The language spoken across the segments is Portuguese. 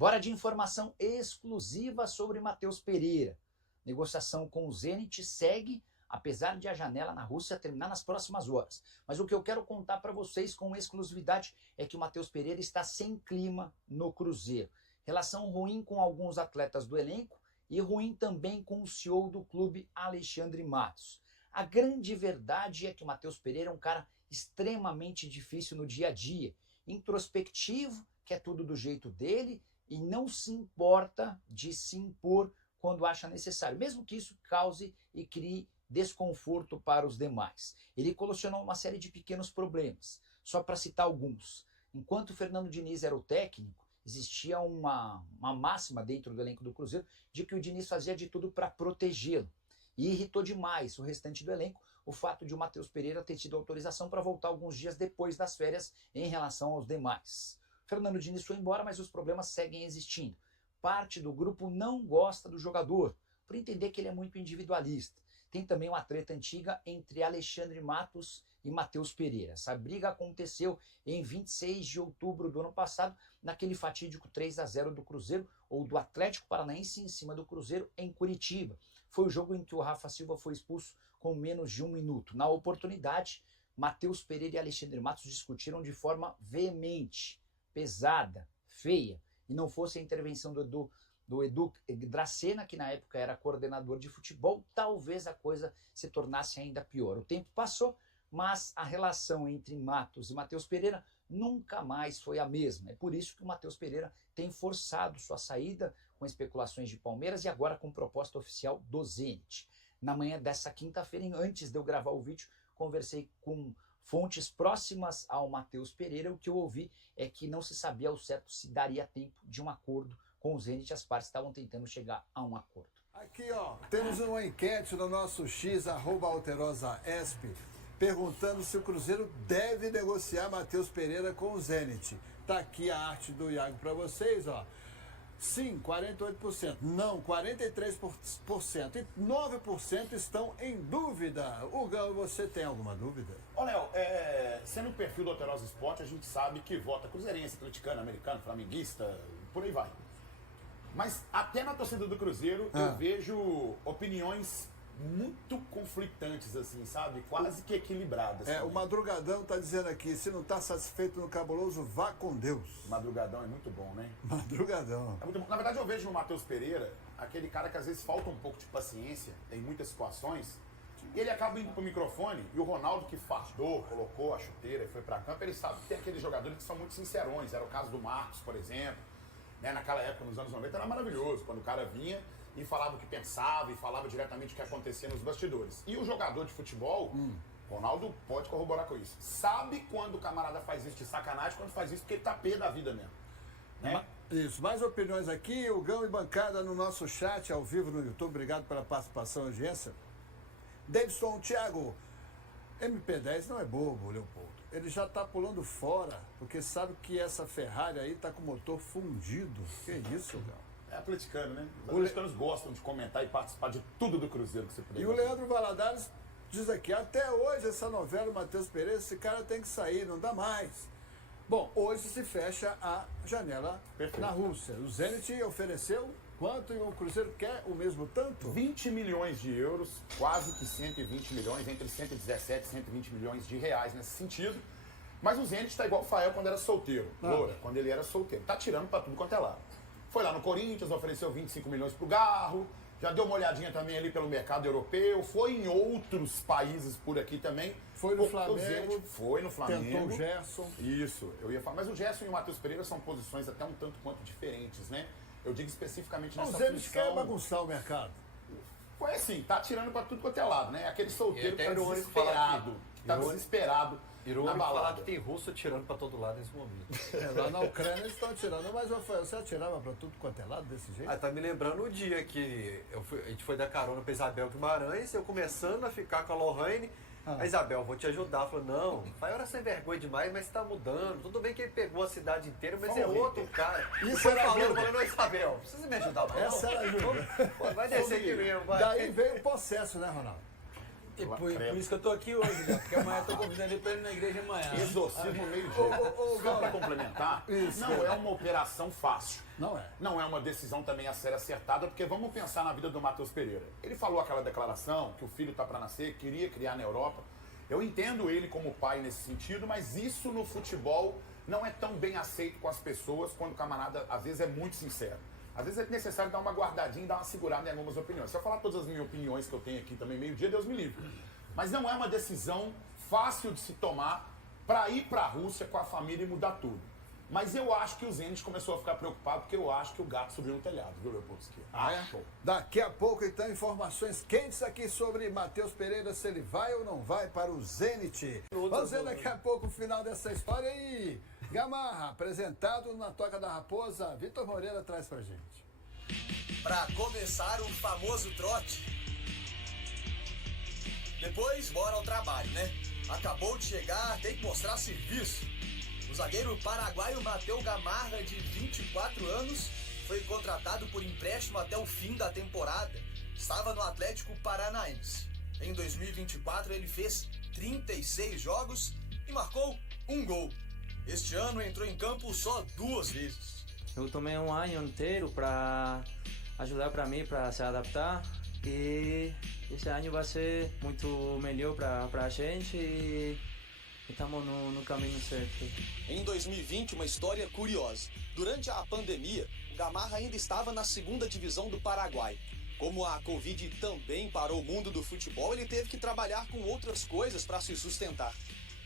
Bora de informação exclusiva sobre Matheus Pereira. Negociação com o Zenit segue, apesar de a janela na Rússia terminar nas próximas horas. Mas o que eu quero contar para vocês com exclusividade é que o Matheus Pereira está sem clima no Cruzeiro. Relação ruim com alguns atletas do elenco e ruim também com o CEO do clube, Alexandre Matos. A grande verdade é que o Matheus Pereira é um cara extremamente difícil no dia a dia, introspectivo, quer tudo do jeito dele e não se importa de se impor quando acha necessário, mesmo que isso cause e crie desconforto para os demais. Ele colisionou uma série de pequenos problemas, só para citar alguns. Enquanto o Fernando Diniz era o técnico, existia uma máxima dentro do elenco do Cruzeiro de que o Diniz fazia de tudo para protegê-lo. E irritou demais o restante do elenco o fato de o Matheus Pereira ter tido autorização para voltar alguns dias depois das férias em relação aos demais. Fernando Diniz foi embora, mas os problemas seguem existindo. Parte do grupo não gosta do jogador, por entender que ele é muito individualista. Tem também uma treta antiga entre Alexandre Matos e Matheus Pereira. Essa briga aconteceu em 26 de outubro do ano passado, naquele fatídico 3-0 do Cruzeiro, ou do Atlético Paranaense em cima do Cruzeiro em Curitiba. Foi o jogo em que o Rafa Silva foi expulso com menos de 1 minuto. Na oportunidade, Matheus Pereira e Alexandre Matos discutiram de forma veemente, pesada, feia, e não fosse a intervenção do Edu Dracena, que na época era coordenador de futebol, talvez a coisa se tornasse ainda pior. O tempo passou, mas a relação entre Matos e Matheus Pereira nunca mais foi a mesma. É por isso que o Matheus Pereira tem forçado sua saída com especulações de Palmeiras e agora com proposta oficial do Zenit. Na manhã dessa quinta-feira, antes de eu gravar o vídeo, conversei com fontes próximas ao Matheus Pereira. O que eu ouvi é que não se sabia ao certo se daria tempo de um acordo com o Zenit. As partes estavam tentando chegar a um acordo. Aqui, ó, temos uma enquete no nosso X, @alterosaesp, perguntando se o Cruzeiro deve negociar Matheus Pereira com o Zenit. Tá aqui a arte do Iago para vocês, ó. Sim, 48%. Não, 43%. E 9% estão em dúvida. Hugo, você tem alguma dúvida? Ô, Léo, sendo o perfil do Alterosa Esporte, a gente sabe que vota cruzeirense, atleticano, americano, flamenguista, por aí vai. Mas até na torcida do Cruzeiro eu vejo opiniões muito conflitantes, assim, sabe? Quase que equilibradas. O Madrugadão tá dizendo aqui, se não tá satisfeito no Cabuloso, vá com Deus. Madrugadão é muito bom, né? Madrugadão. É muito bom. Na verdade, eu vejo no Matheus Pereira aquele cara que às vezes falta um pouco de paciência em muitas situações, e ele acaba indo pro microfone, e o Ronaldo que fardou, colocou a chuteira e foi pra campo, ele sabe que tem aqueles jogadores que são muito sincerões. Era o caso do Marcos, por exemplo. Né? Naquela época, nos anos 90, era maravilhoso, quando o cara vinha e falava o que pensava e falava diretamente o que acontecia nos bastidores. E o jogador de futebol, Ronaldo pode corroborar com isso, sabe quando o camarada faz isso de sacanagem, quando faz isso porque ele tá pé da vida mesmo. Né? Isso, mais opiniões aqui, o Gão e Bancada no nosso chat, ao vivo no YouTube, obrigado pela participação e audiência. Davidson, Thiago, MP10 não é bobo, Leopoldo. Ele já tá pulando fora, porque sabe que essa Ferrari aí tá com o motor fundido. Que isso, Gão? É atleticano, né? Os atleticanos gostam de comentar e participar de tudo do Cruzeiro que você puder. E o Leandro Valadares diz aqui, até hoje essa novela, o Matheus Pereira, esse cara tem que sair, não dá mais. Bom, hoje se fecha a janela na Rússia. O Zenit ofereceu quanto e o Cruzeiro quer o mesmo tanto? 20 milhões de euros, quase que 120 milhões, entre 117 e 120 milhões de reais nesse sentido. Mas o Zenit está igual o Fael quando era solteiro, Loura, quando ele era solteiro. Tá tirando para tudo quanto é lado. Foi lá no Corinthians, ofereceu 25 milhões pro Garro, já deu uma olhadinha também ali pelo mercado europeu, foi em outros países por aqui também. Foi no Flamengo. Foi no Flamengo. Tentou o Gerson. Isso, eu ia falar. Mas o Gerson e o Matheus Pereira são posições até um tanto quanto diferentes, né? Eu digo especificamente nessa função. Eles querem bagunçar o mercado. Foi assim, tá tirando pra tudo quanto é lado, né? Aquele solteiro que tá irônico desesperado. Irônico falar que tem russo atirando pra todo lado nesse momento. Lá na Ucrânia eles estão atirando, mas Rafael, você atirava pra tudo quanto é lado desse jeito? Tá me lembrando o dia que a gente foi dar carona pra Isabel Guimarães, eu começando a ficar com a Lohane. A Isabel, vou te ajudar. Falou, não, Fael era sem vergonha demais, mas tá mudando. Tudo bem que ele pegou a cidade inteira, mas é outro cara. Isso foi era falando, Isabel, precisa me ajudar mais. Essa era a ajuda. Vai descer aqui mesmo, vai. Daí veio o processo, né, Ronaldo? E por isso que eu tô aqui hoje, né? Porque amanhã eu tô convidando ele pra ir na igreja amanhã. Exorcismo meio-dia. Só para complementar, não é uma operação fácil. Não é. Não é uma decisão também a ser acertada, porque vamos pensar na vida do Matheus Pereira. Ele falou aquela declaração que o filho está para nascer, queria criar na Europa. Eu entendo ele como pai nesse sentido, mas isso no futebol não é tão bem aceito com as pessoas quando o camarada, às vezes, é muito sincero. Às vezes é necessário dar uma guardadinha e dar uma segurada em algumas opiniões. Se eu falar todas as minhas opiniões que eu tenho aqui também meio-dia, Deus me livre. Mas não é uma decisão fácil de se tomar para ir para a Rússia com a família e mudar tudo. Mas eu acho que o Zenit começou a ficar preocupado porque eu acho que o gato subiu no telhado, viu, Leopoldski? Show. Daqui a pouco, então, informações quentes aqui sobre Matheus Pereira, se ele vai ou não vai para o Zenit. Vamos ver daqui a pouco o final dessa história aí. Gamarra, apresentado na Toca da Raposa, Vitor Moreira traz pra gente. Para começar o famoso trote. Depois, bora ao trabalho, né? Acabou de chegar, tem que mostrar serviço. O zagueiro paraguaio Matheus Gamarra, de 24 anos, foi contratado por empréstimo até o fim da temporada. Estava no Atlético Paranaense. Em 2024, ele fez 36 jogos e marcou um gol. Este ano entrou em campo só 2 vezes. Eu tomei um ano inteiro para ajudar para mim para se adaptar e esse ano vai ser muito melhor para a gente e estamos no caminho certo. Em 2020, uma história curiosa. Durante a pandemia, o Gamarra ainda estava na 2ª divisão do Paraguai. Como a Covid também parou o mundo do futebol, ele teve que trabalhar com outras coisas para se sustentar.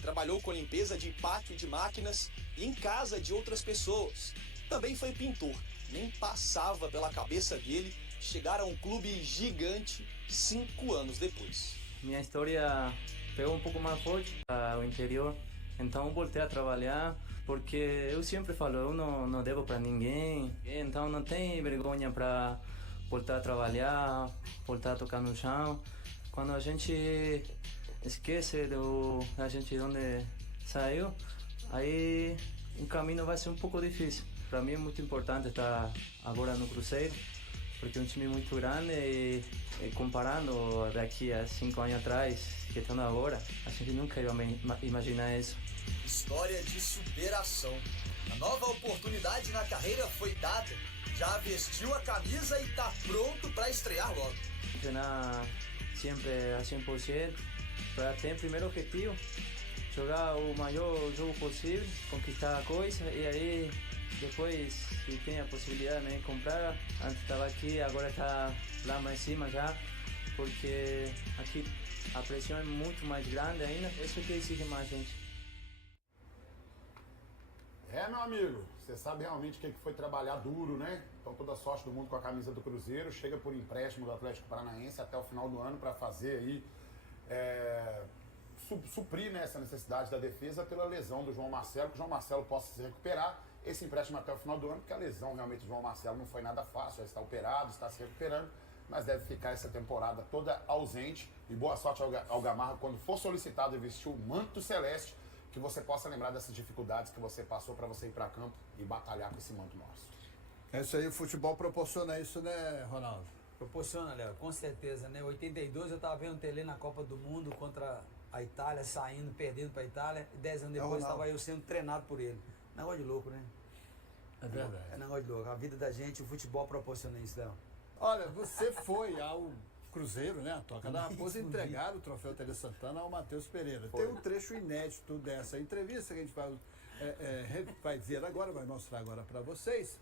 Trabalhou com limpeza de pátio de máquinas e em casa de outras pessoas. Também foi pintor. Nem passava pela cabeça dele chegar a um clube gigante 5 anos depois. Minha história pegou um pouco mais forte ao interior, então voltei a trabalhar, porque eu sempre falo, eu não devo para ninguém, então não tem vergonha para voltar a trabalhar, voltar a tocar no chão. Quando a gente esquece da gente de onde saiu, aí o caminho vai ser um pouco difícil. Para mim é muito importante estar agora no Cruzeiro, porque é um time muito grande e comparando daqui a 5 anos atrás, que estão agora, a gente nunca ia imaginar isso. História de superação. A nova oportunidade na carreira foi dada. Já vestiu a camisa e está pronto para estrear logo. Treinar sempre a 100%, para ter o primeiro objetivo, jogar o maior jogo possível, conquistar a coisa e aí depois, se tem a possibilidade de comprar, antes estava aqui, agora está lá mais cima já, porque aqui a pressão é muito mais grande ainda, isso que exige mais gente. Meu amigo, você sabe realmente o que foi trabalhar duro, né? Então toda a sorte do mundo com a camisa do Cruzeiro, chega por empréstimo do Atlético Paranaense até o final do ano para fazer aí, suprir, né, essa necessidade da defesa pela lesão do João Marcelo, que o João Marcelo possa se recuperar. Esse empréstimo até o final do ano, porque a lesão realmente do João Marcelo não foi nada fácil, já está operado, está se recuperando, mas deve ficar essa temporada toda ausente. E boa sorte ao Gamarra quando for solicitado e vestir o manto celeste, que você possa lembrar dessas dificuldades que você passou para você ir para campo e batalhar com esse manto nosso. É isso aí, o futebol proporciona isso, né, Ronaldo? Proporciona, Léo, com certeza, né? Em 82 eu tava vendo Tele na Copa do Mundo contra a Itália, saindo, perdendo pra Itália, e 10 anos depois estava eu sendo treinado por ele. Negócio de louco, né? É verdade. É negócio de louco. A vida da gente, o futebol proporciona isso, Léo. Olha, você foi ao Cruzeiro, né? A Toca da Raposa, entregar o troféu Tele Santana ao Matheus Pereira. Tem um trecho inédito dessa entrevista que a gente vai ver agora, vai mostrar agora para vocês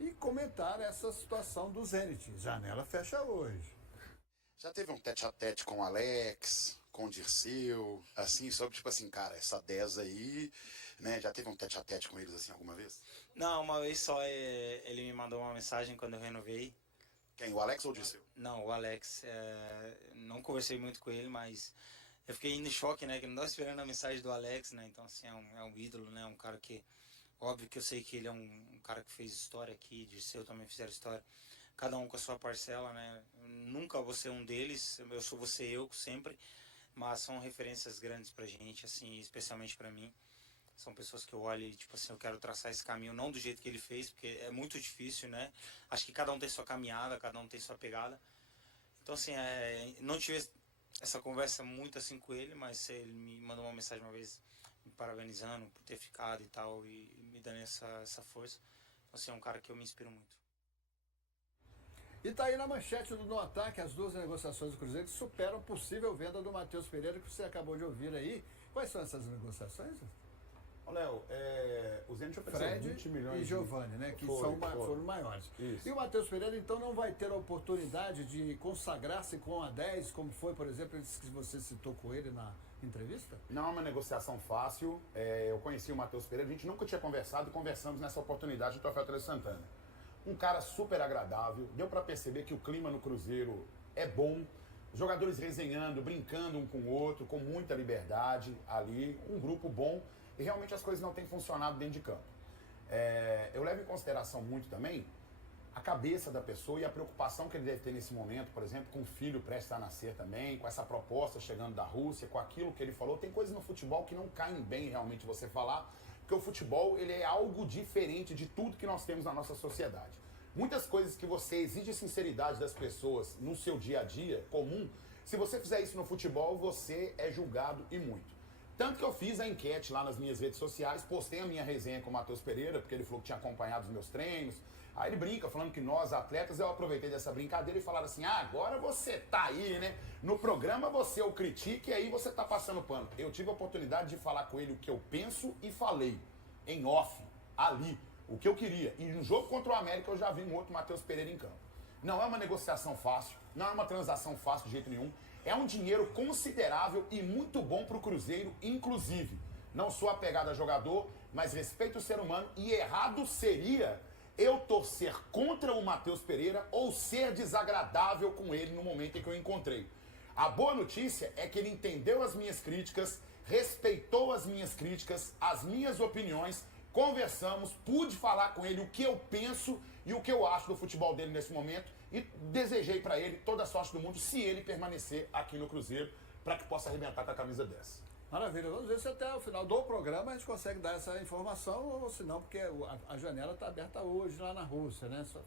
e comentar essa situação do Zenit. Janela fecha hoje. Já teve um tete-a-tete com o Alex, com o Dirceu, assim, sobre tipo assim, cara, essa 10 aí, né? Já teve um tete-a-tete com eles assim alguma vez? Não, uma vez só ele me mandou uma mensagem quando eu renovei. Quem, o Alex ou o Dirceu? Não, o Alex. Não conversei muito com ele, mas eu fiquei em choque, né? Que não estava esperando a mensagem do Alex, né? Então, assim, é um ídolo, né? Um cara que... Óbvio que eu sei que ele é um cara que fez história aqui, Dirceu também fizeram história. Cada um com a sua parcela, né? Nunca vou ser um deles, vou ser eu sempre. Mas são referências grandes pra gente, assim, especialmente pra mim. São pessoas que eu olho e, tipo assim, eu quero traçar esse caminho, não do jeito que ele fez, porque é muito difícil, né? Acho que cada um tem sua caminhada, cada um tem sua pegada. Então, assim, não tive essa conversa muito assim com ele, mas ele me mandou uma mensagem uma vez me parabenizando por ter ficado e tal, e me dando essa força. Então, assim, é um cara que eu me inspiro muito. E tá aí na manchete do No Ataque as duas negociações do Cruzeiro que superam a possível venda do Matheus Pereira, que você acabou de ouvir aí. Quais são essas negociações? Ô, Léo, o Zenit ofereceu Fred 20 milhões e Giovani, né? Que foram maiores. Isso. E o Matheus Pereira, então, não vai ter a oportunidade de consagrar-se com a 10, como foi, por exemplo, esse que você citou com ele na entrevista? Não é uma negociação fácil. Eu conheci o Matheus Pereira, a gente nunca tinha conversado e conversamos nessa oportunidade do Troféu Tele Santana. Um cara super agradável, deu para perceber que o clima no Cruzeiro é bom. Os jogadores resenhando, brincando um com o outro, com muita liberdade ali, um grupo bom. E realmente as coisas não têm funcionado dentro de campo. Eu levo em consideração muito também a cabeça da pessoa e a preocupação que ele deve ter nesse momento, por exemplo, com o filho prestes a nascer também, com essa proposta chegando da Rússia, com aquilo que ele falou. Tem coisas no futebol que não caem bem realmente você falar, porque o futebol ele é algo diferente de tudo que nós temos na nossa sociedade. Muitas coisas que você exige sinceridade das pessoas no seu dia a dia comum, se você fizer isso no futebol, você é julgado e muito. Tanto que eu fiz a enquete lá nas minhas redes sociais, postei a minha resenha com o Matheus Pereira, porque ele falou que tinha acompanhado os meus treinos. Aí ele brinca, falando que nós, atletas, eu aproveitei dessa brincadeira e falaram assim, agora você tá aí, né? No programa você o critica e aí você tá passando pano. Eu tive a oportunidade de falar com ele o que eu penso e falei, em off, ali, o que eu queria. E no jogo contra o América eu já vi um outro Matheus Pereira em campo. Não é uma negociação fácil, não é uma transação fácil de jeito nenhum. É um dinheiro considerável e muito bom para o Cruzeiro, inclusive. Não sou apegado a jogador, mas respeito o ser humano. E errado seria eu torcer contra o Matheus Pereira ou ser desagradável com ele no momento em que eu encontrei. A boa notícia é que ele entendeu as minhas críticas, respeitou as minhas críticas, as minhas opiniões, conversamos, pude falar com ele o que eu penso e o que eu acho do futebol dele nesse momento. E desejei para ele toda a sorte do mundo se ele permanecer aqui no Cruzeiro para que possa arrebentar com a camisa 10. Maravilha, vamos ver se até o final do programa a gente consegue dar essa informação, ou se não, porque a janela está aberta hoje lá na Rússia, né? Só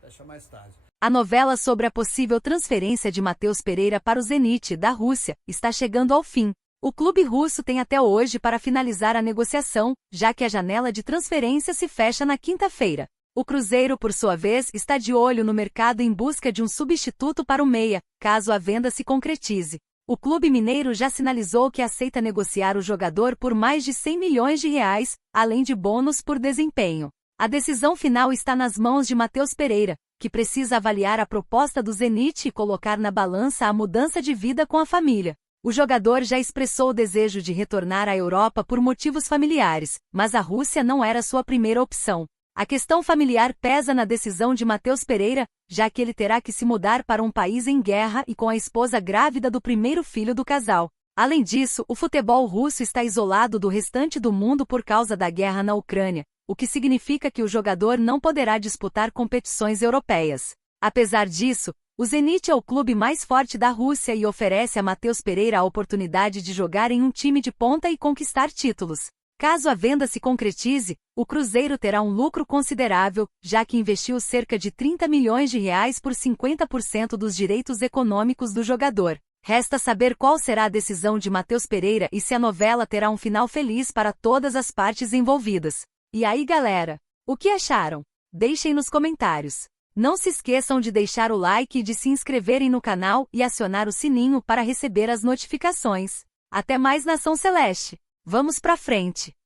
fecha mais tarde. A novela sobre a possível transferência de Matheus Pereira para o Zenit da Rússia está chegando ao fim. O clube russo tem até hoje para finalizar a negociação, já que a janela de transferência se fecha na quinta-feira. O Cruzeiro, por sua vez, está de olho no mercado em busca de um substituto para o meia, caso a venda se concretize. O clube mineiro já sinalizou que aceita negociar o jogador por mais de 100 milhões de reais, além de bônus por desempenho. A decisão final está nas mãos de Matheus Pereira, que precisa avaliar a proposta do Zenit e colocar na balança a mudança de vida com a família. O jogador já expressou o desejo de retornar à Europa por motivos familiares, mas a Rússia não era sua primeira opção. A questão familiar pesa na decisão de Matheus Pereira, já que ele terá que se mudar para um país em guerra e com a esposa grávida do primeiro filho do casal. Além disso, o futebol russo está isolado do restante do mundo por causa da guerra na Ucrânia, o que significa que o jogador não poderá disputar competições europeias. Apesar disso, o Zenit é o clube mais forte da Rússia e oferece a Matheus Pereira a oportunidade de jogar em um time de ponta e conquistar títulos. Caso a venda se concretize, o Cruzeiro terá um lucro considerável, já que investiu cerca de 30 milhões de reais por 50% dos direitos econômicos do jogador. Resta saber qual será a decisão de Matheus Pereira e se a novela terá um final feliz para todas as partes envolvidas. E aí, galera? O que acharam? Deixem nos comentários. Não se esqueçam de deixar o like e de se inscreverem no canal e acionar o sininho para receber as notificações. Até mais, Nação Celeste! Vamos pra frente!